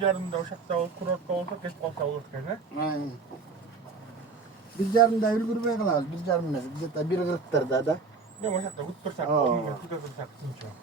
1,5'da uşakta kurortda olsa kesip kalsa olur eкен, he? Aynen. 1,5'da үлгүрбөй калабыз. 1,5 эмес, где-то 1,40'larda da. Ne uşakta күтіп тұрсақ, Aa. 10 gün күтіп тұрсақ, ничего.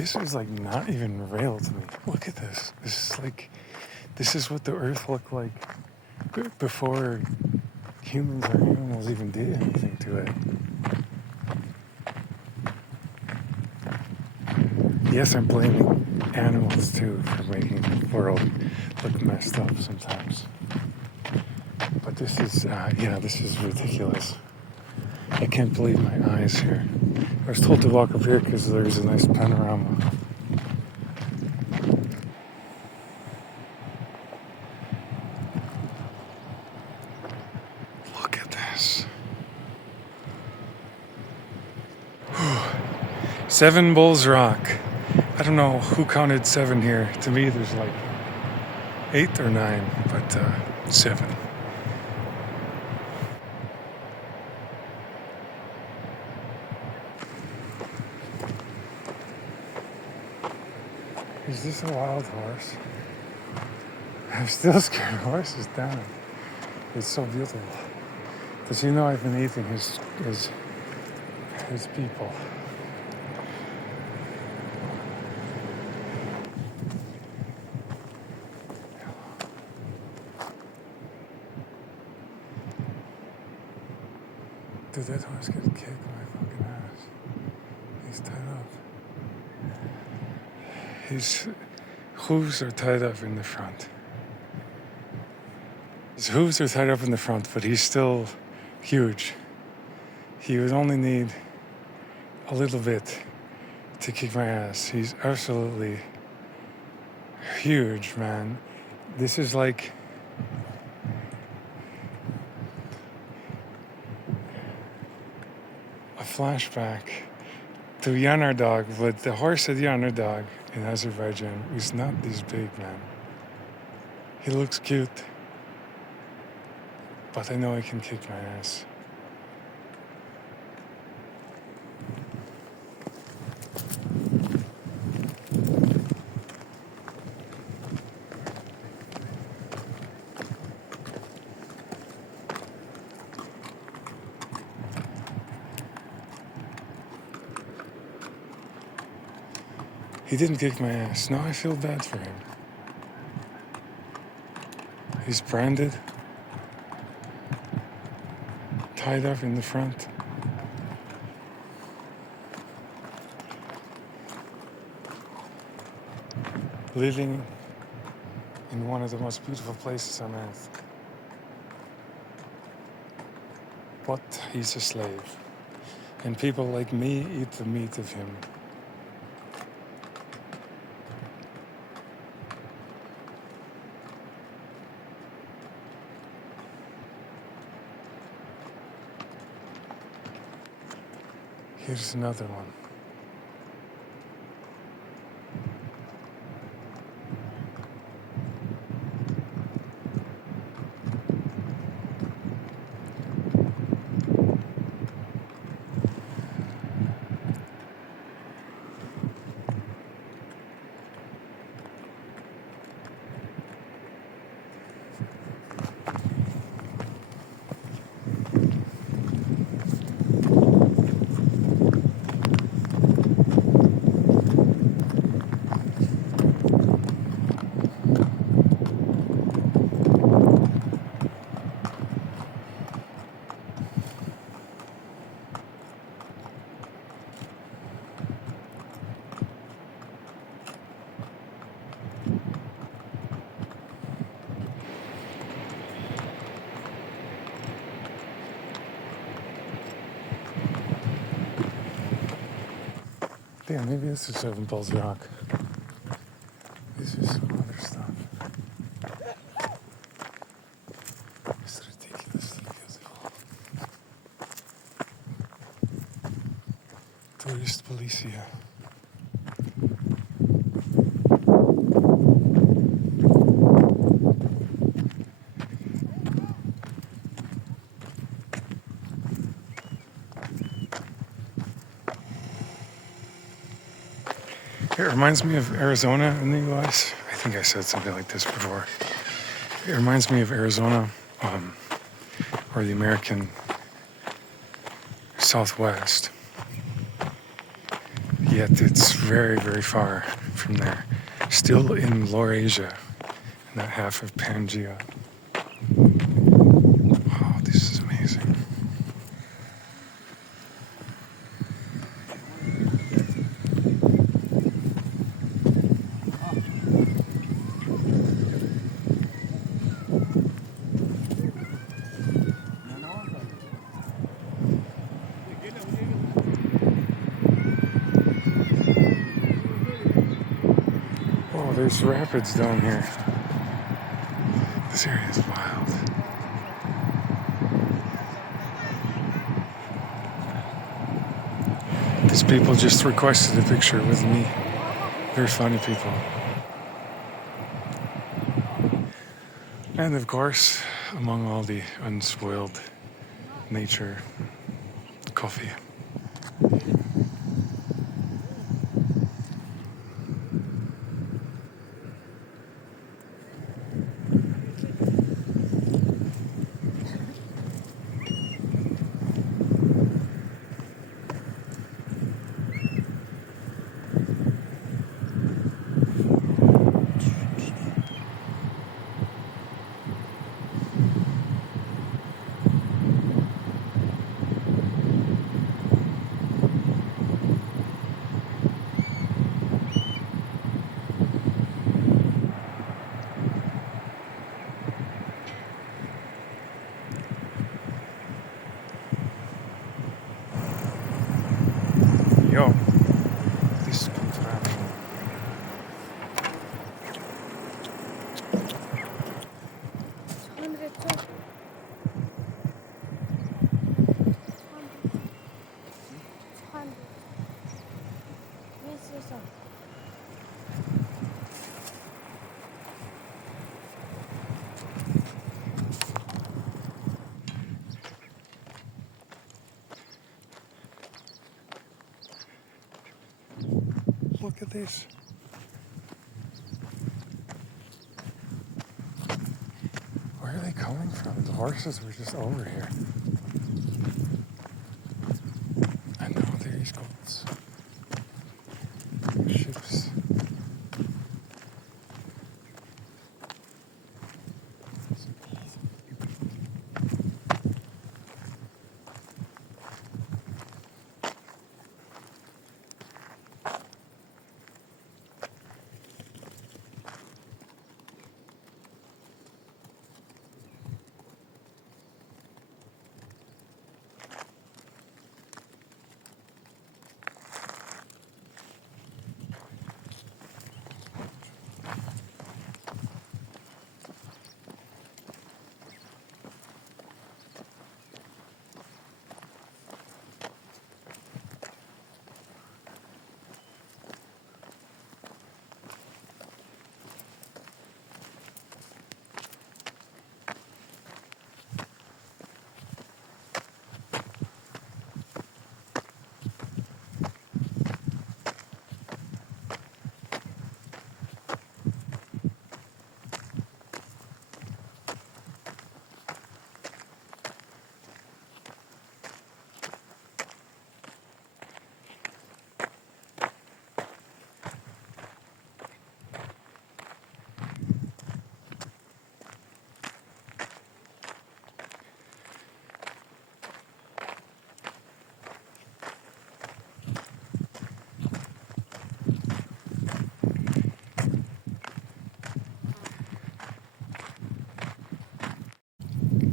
This is like not even real to me. Look at this. This is what the Earth looked like before humans or animals even did anything to it. Yes, I'm blaming animals too for making the world look messed up sometimes. But this is ridiculous. I can't believe my eyes here. I was told to walk up here because there's a nice panorama. Look at this. 7 Bulls Rock. I don't know who counted 7 here. To me, there's like 8 or 9, but 7. Is this a wild horse? I'm still scared of horses down. It's so beautiful. Does he know I've been eating his people? Did that horse get kicked in my fucking ass? He's tied up. His hooves are tied up in the front. His hooves are tied up in the front, but he's still huge. He would only need a little bit to kick my ass. He's absolutely huge, man. This is like a flashback to Yanardog, but the horse at Yanardog in Azerbaijan is not this big, man. He looks cute, but I know I can kick my ass. He didn't kick my ass. Now I feel bad for him. He's branded, tied up in the front. Living in one of the most beautiful places on earth. But he's a slave. And people like me eat the meat of him. Here's another one. Yeah, maybe this is 7 Bulls Rock. This is some other stuff. It's ridiculously beautiful. Tourist Policia. It reminds me of Arizona in the US. I think I said something like this before. It reminds me of Arizona, or the American Southwest. yet it's very, very far from there. Still in Laurasia, in that half of Pangaea. Oh, this is amazing. Oh, there's rapids down here. This area is wild. These people just requested a picture with me. Very funny people. And of course, among all the unspoiled nature, coffee. Yo, this is contrario. Look at this. Where are they coming from? The horses were just over here. And now there's goats. Ships.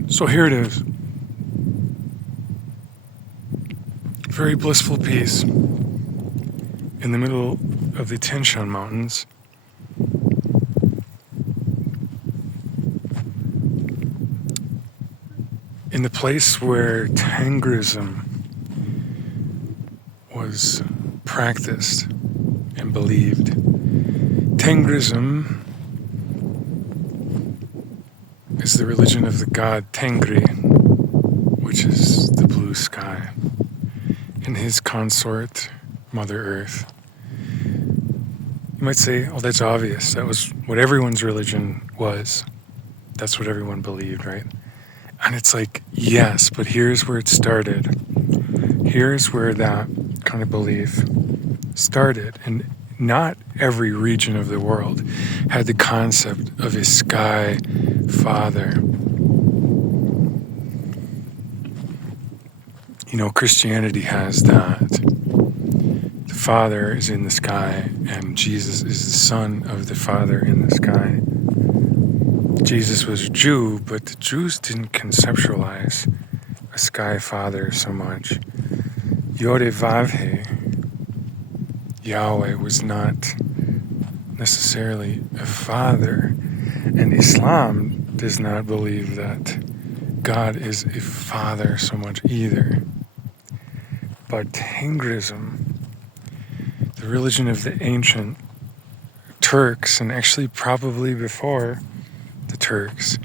So here it is. Very blissful peace in the middle of the Tian Shan Mountains. In the place where Tengrism was practiced and believed. Tengrism is the religion of the god Tengri, which is the blue sky, and his consort, Mother Earth. You might say, oh, that's obvious. That was what everyone's religion was. That's what everyone believed, right? And it's like, yes, but here's where it started. Here's where that kind of belief started, and not every region of the world had the concept of a sky father. You know, Christianity has that. The Father is in the sky, and Jesus is the Son of the Father in the sky. Jesus was a Jew, but the Jews didn't conceptualize a sky father so much. Yod-Vav-He, Yahweh, was not necessarily a father, and Islam does not believe that God is a father so much either. But Tengrism, the religion of the ancient Turks, and actually probably before the Turks,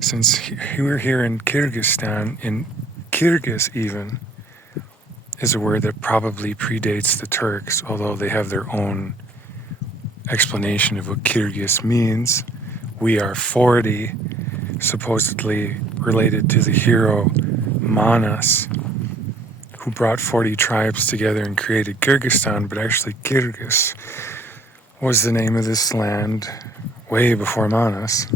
since we're here in Kyrgyzstan, in Kyrgyz even, is a word that probably predates the Turks, although they have their own explanation of what Kyrgyz means. We are 40, supposedly related to the hero Manas, who brought 40 tribes together and created Kyrgyzstan, but actually Kyrgyz was the name of this land way before Manas.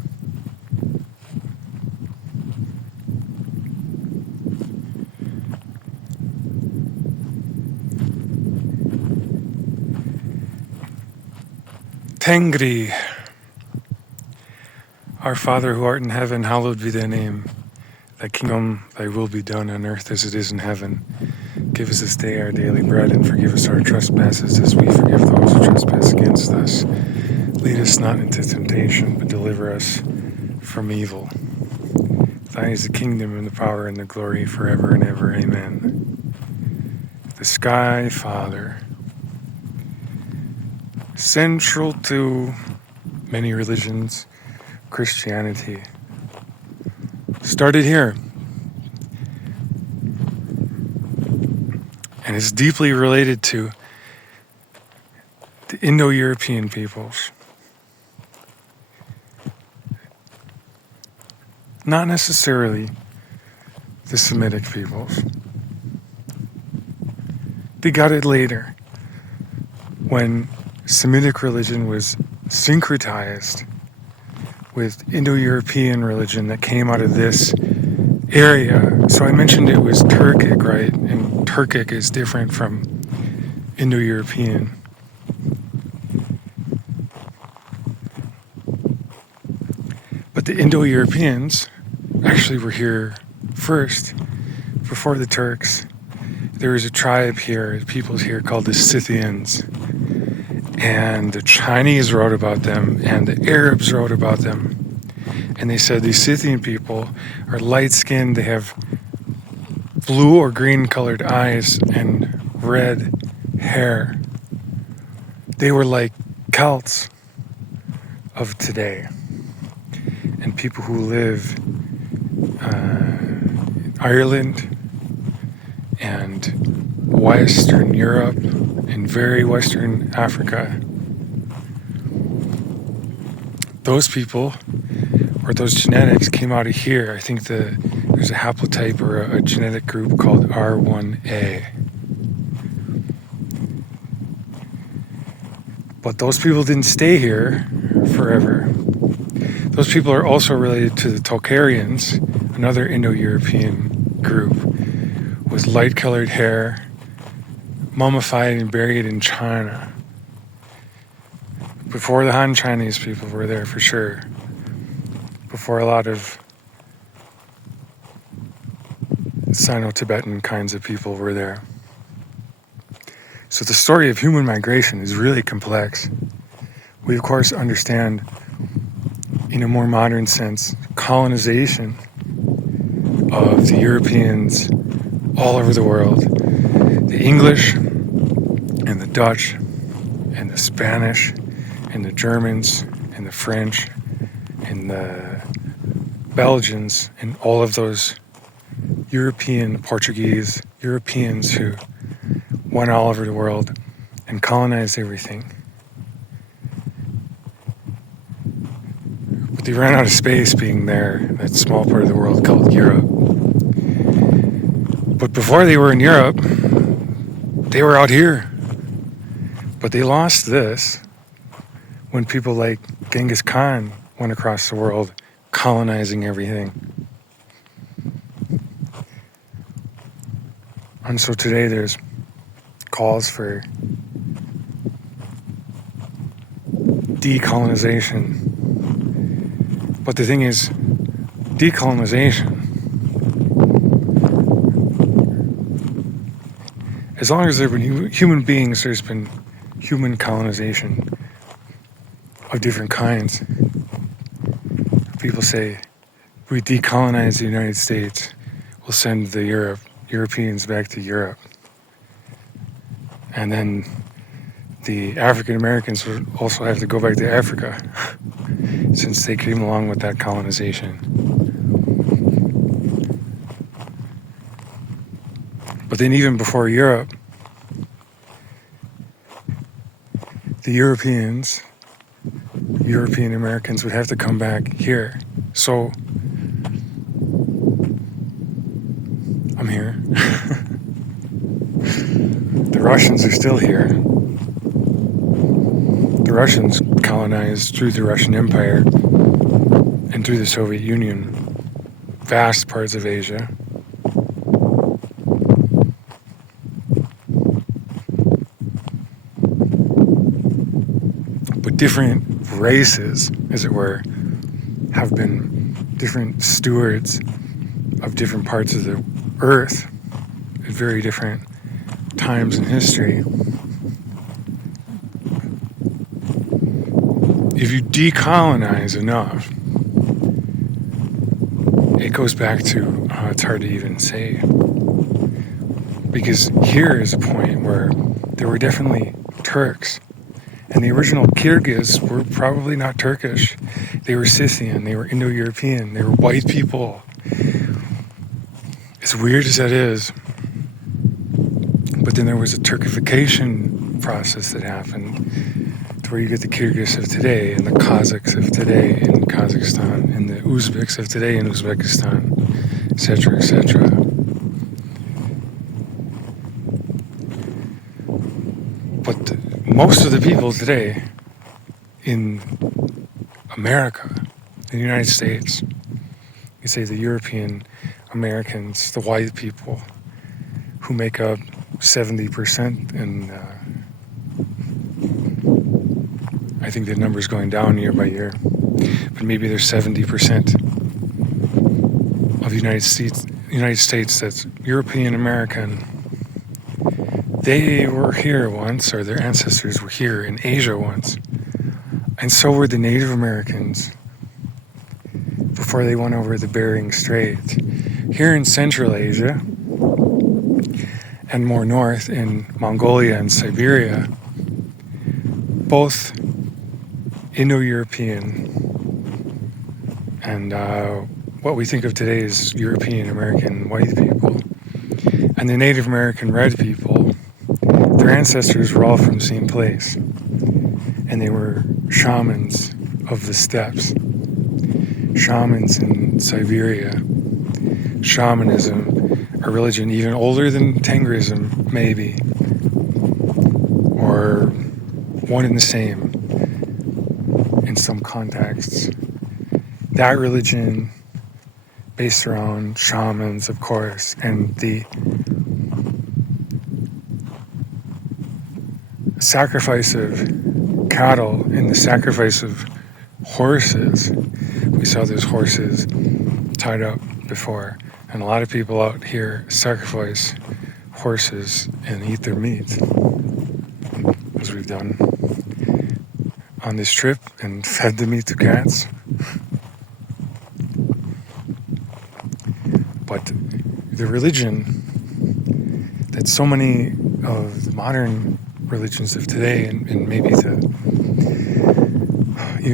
Tengri, our Father who art in heaven, hallowed be thy name. Thy kingdom, thy will be done on earth as it is in heaven. Give us this day our daily bread, and forgive us our trespasses as we forgive those who trespass against us. Lead us not into temptation, but deliver us from evil. Thine is the kingdom and the power and the glory forever and ever. Amen. The Sky Father, central to many religions, Christianity, started here and is deeply related to the Indo-European peoples. Not necessarily the Semitic peoples. They got it later, when Semitic religion was syncretized with Indo-European religion that came out of this area. So I mentioned it was Turkic, right? And Turkic is different from Indo-European. But the Indo-Europeans actually were here first, before the Turks. There was a tribe here, peoples here called the Scythians. And the Chinese wrote about them, and the Arabs wrote about them. And they said these Scythian people are light-skinned, they have blue or green-colored eyes and red hair. They were like Celts of today. And people who live in Ireland and Western Europe and very Western Africa, those people or those genetics came out of here. I think there's a haplotype or a genetic group called R1A. But those people didn't stay here forever. Those people are also related to the Tocharians, another Indo-European group with light-colored hair, mummified and buried in China. Before the Han Chinese people were there, for sure. Before a lot of Sino-Tibetan kinds of people were there. So the story of human migration is really complex. We, of course, understand, in a more modern sense, colonization of the Europeans all over the world. The English and the Dutch and the Spanish and the Germans and the French and the Belgians and all of those Portuguese Europeans who went all over the world and colonized everything. But they ran out of space being there, that small part of the world called Europe. But before they were in Europe, they were out here. But they lost this when people like Genghis Khan went across the world colonizing everything. And so today there's calls for decolonization. But the thing is, decolonization, as long as there have been human beings, there's been human colonization of different kinds. People say, we decolonize the United States, we'll send the Europeans back to Europe. And then the African Americans would also have to go back to Africa since they came along with that colonization. But then even before Europe, the European Americans would have to come back here. So I'm here. The Russians are still here. The Russians colonized through the Russian Empire and through the Soviet Union vast parts of Asia. But different races, as it were, have been different stewards of different parts of the earth at very different times in history. If you decolonize enough, it goes back to, it's hard to even say. Because here is a point where there were definitely Turks. And the original Kyrgyz were probably not Turkish. They were Scythian, they were Indo-European, they were white people. As weird as that is, but then there was a Turkification process that happened to where you get the Kyrgyz of today and the Kazakhs of today in Kazakhstan and the Uzbeks of today in Uzbekistan, etc., etc. But most of the people today in America, in the United States, you say the European Americans, the white people, who make up 70%, and I think the number's going down year by year, but maybe there's 70% of the United States that's European American. They were here once, or their ancestors were here in Asia once, and so were the Native Americans before they went over the Bering Strait. Here in Central Asia, and more north in Mongolia and Siberia, both Indo-European and what we think of today as European American white people, and the Native American red people, their ancestors were all from the same place, and they were shamans of the steppes, shamans in Siberia. Shamanism, a religion even older than Tengrism, maybe, or one and the same in some contexts. That religion based around shamans, of course, and the sacrifice of cattle and the sacrifice of horses. We saw those horses tied up before, and a lot of people out here sacrifice horses and eat their meat, as we've done on this trip, and fed the meat to cats. But the religion that so many of the modern religions of today, and maybe the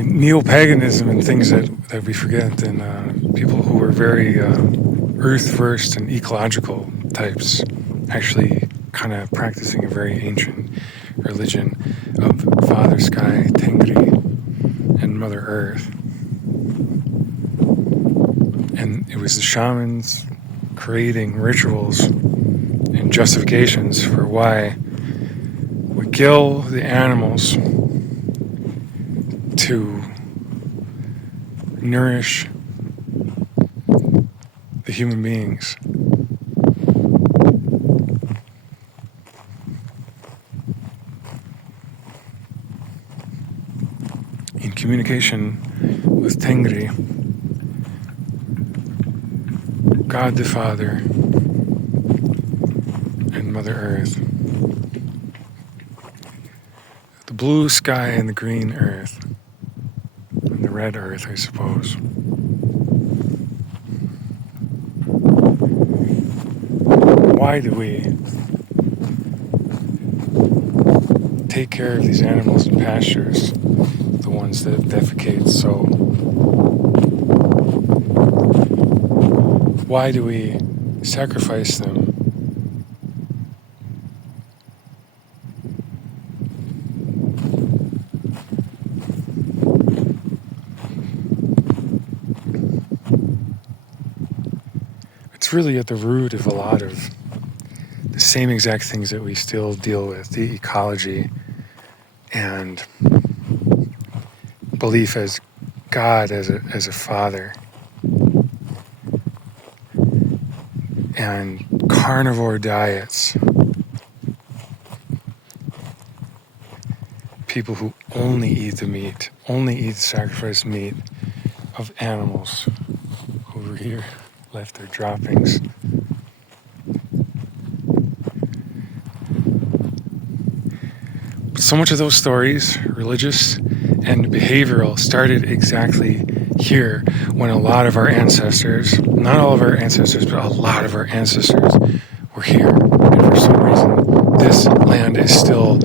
neo-paganism and things that we forget, and people who were very earth-first and ecological types, actually kind of practicing a very ancient religion of Father Sky, Tengri, and Mother Earth. And it was the shamans creating rituals and justifications for why we kill the animals to nourish the human beings. In communication with Tengri, God the Father, and Mother Earth. The blue sky and the green earth, and the red earth, I suppose. Why do we take care of these animals in pastures, the ones that defecate so? Why do we sacrifice them? It's really at the root of a lot of the same exact things that we still deal with, the ecology and belief as God as a father, and carnivore diets, people who only eat the meat, only eat the sacrificed meat of animals. Over here left their droppings. So much of those stories, religious and behavioral, started exactly here when a lot of our ancestors, not all of our ancestors, but a lot of our ancestors were here. And for some reason, this land is still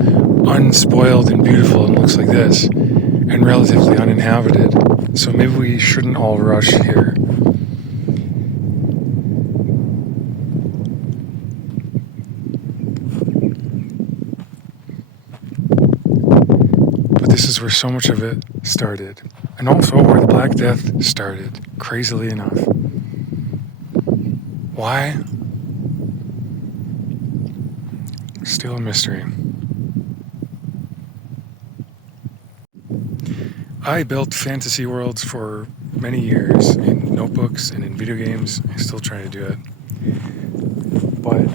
unspoiled and beautiful and looks like this, and relatively uninhabited. So maybe we shouldn't all rush here. This is where so much of it started, and also where the Black Death started, crazily enough. Why? Still a mystery. I built fantasy worlds for many years in notebooks and in video games. I still try to do it. But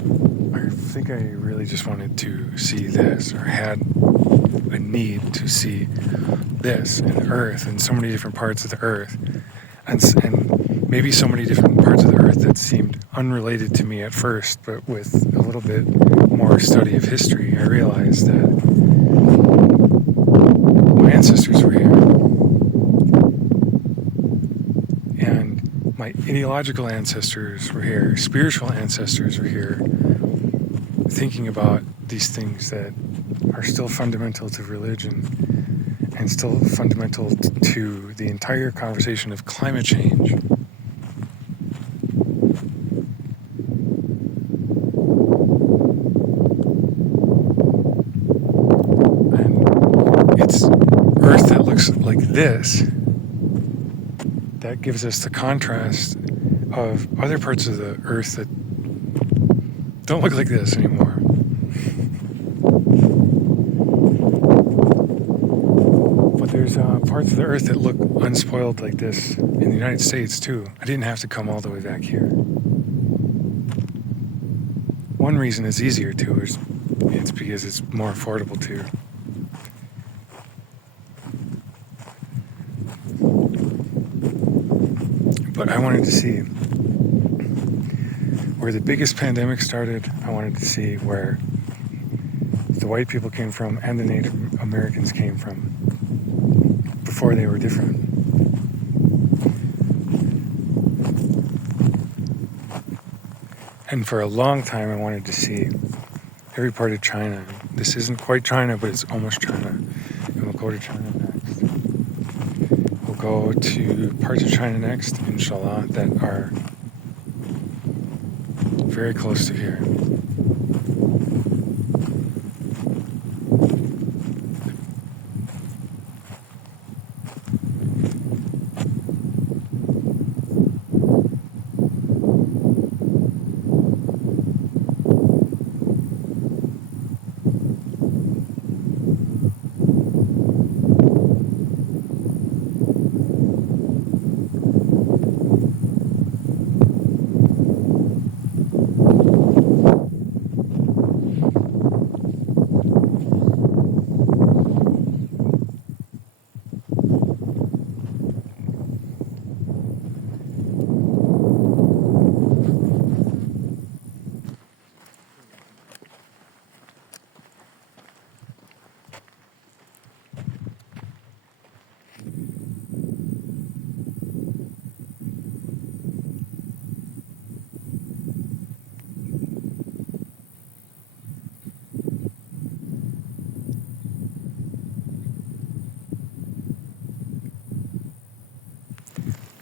I think I really just wanted to see this, or had a need to see this and the earth and so many different parts of the earth, and maybe so many different parts of the earth that seemed unrelated to me at first, but with a little bit more study of history, I realized that my ancestors were here, and my ideological ancestors were here, spiritual ancestors were here, thinking about these things that are still fundamental to religion and still fundamental to the entire conversation of climate change. And it's Earth that looks like this that gives us the contrast of other parts of the Earth that don't look like this anymore. But there's parts of the earth that look unspoiled like this in the United States too. I didn't have to come all the way back here. One reason it's easier to is it's because it's more affordable too. But I wanted to see where the biggest pandemic started. I wanted to see where the white people came from and the Native Americans came from before they were different. And for a long time I wanted to see every part of China. This isn't quite China, but it's almost China. And we'll go to China next. We'll go to parts of China next, inshallah, that are very close to here.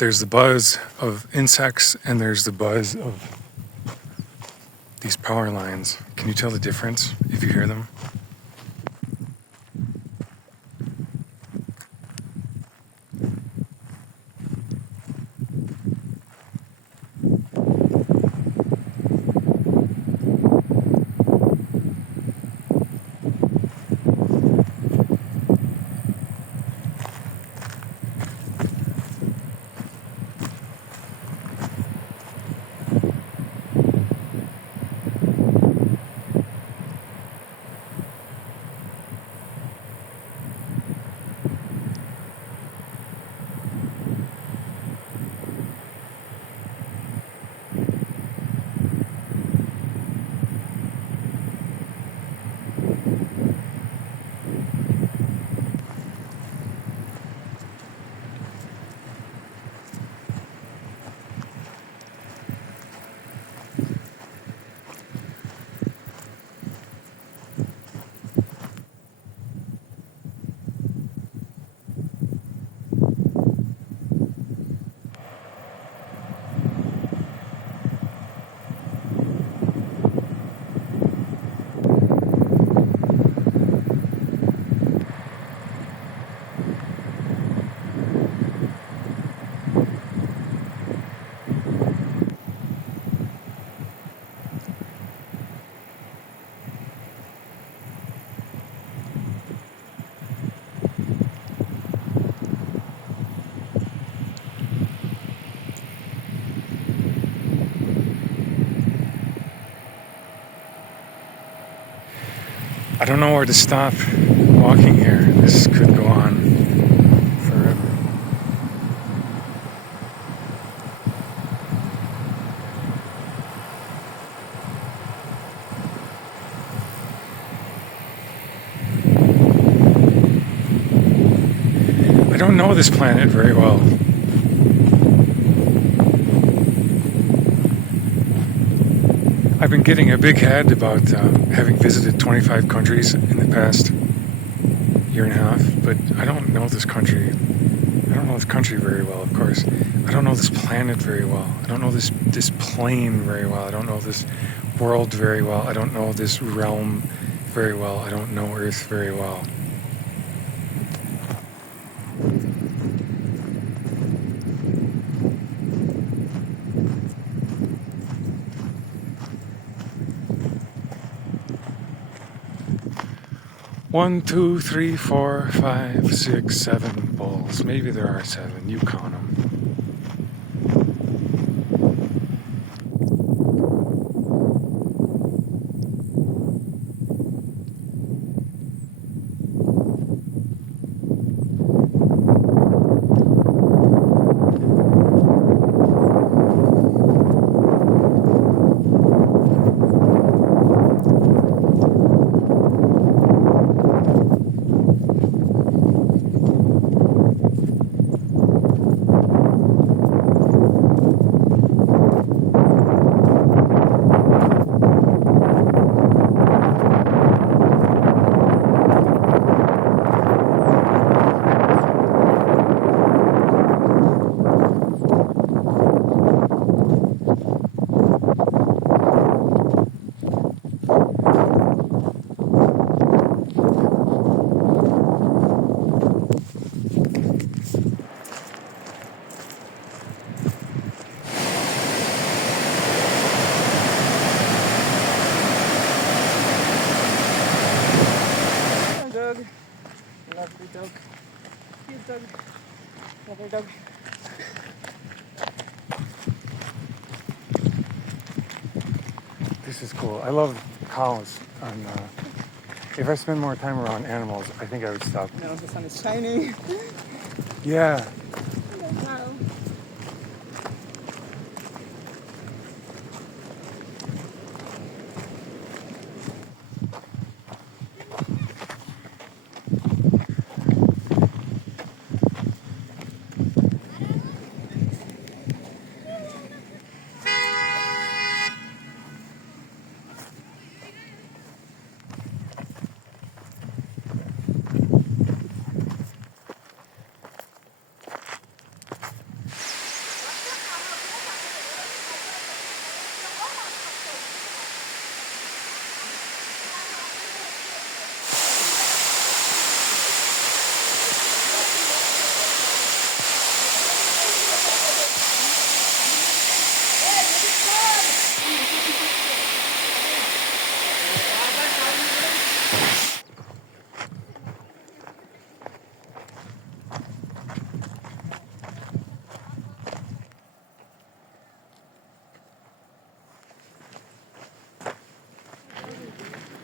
there's the buzz of insects and there's the buzz of these power lines. Can you tell the difference if you hear them? I don't know where to stop walking here. This could go on forever. I don't know this planet very well. I've been getting a big head about having visited 25 countries in the past year and a half, but I don't know this country. I don't know this country very well, of course. I don't know this planet very well. I don't know this plane very well. I don't know this world very well. I don't know this realm very well. I don't know Earth very well. One, two, three, four, five, 6, 7 bulls. Maybe there are 7. You count them. Lovely dog. Cute dog. Lovely dog. This is cool. I love cows. If I spend more time around animals, I think I would stop. Now the sun is shining. Yeah. Wow.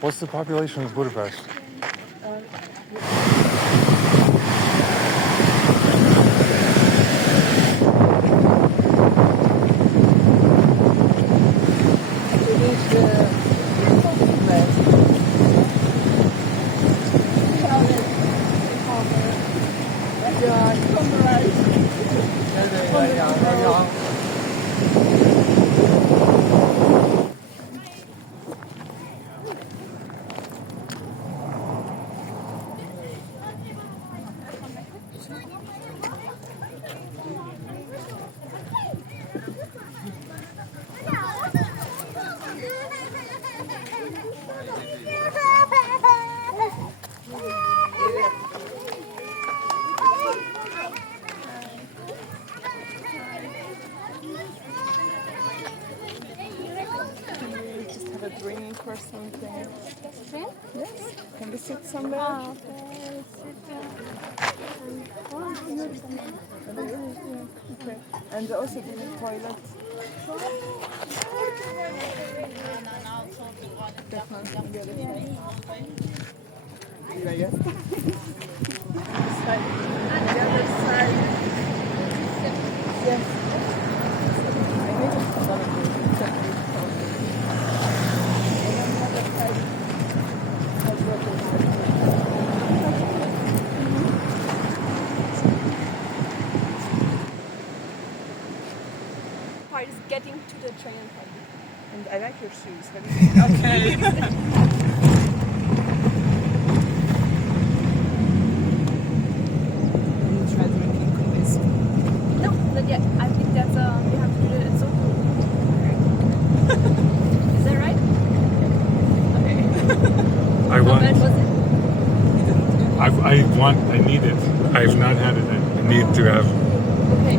What's the population of Budapest? Just have a drink or something. Yes. Can we sit somewhere? Okay. And also the toilet. That one on the other side. Yes. This side. The other side. Yes. I need to follow you. Separate toilet. And on the other side, I'll go to the part is getting to the train party. And I like your shoes. Have you seen? Okay. You try drinking cookies. No, not yet. I think that's we have to do it at Zoho. Is that right? Okay. I How want. bad was it? I need it. I've not had it. I need to have. Okay.